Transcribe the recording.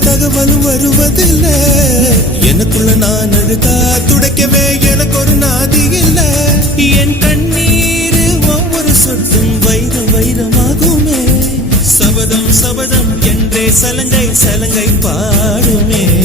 தகவலும் வருவதில்லை. எனக்குள்ள நான் அழுதா துடைக்கவே எனக்கு ஒரு நாதி இல்லை. என் கண்ணீர் ஒவ்வொரு சொட்டும் வைரம் வைரமாகுமே. சபதம் சபதம் என்றே சலங்கை சலங்கை பாடுமே.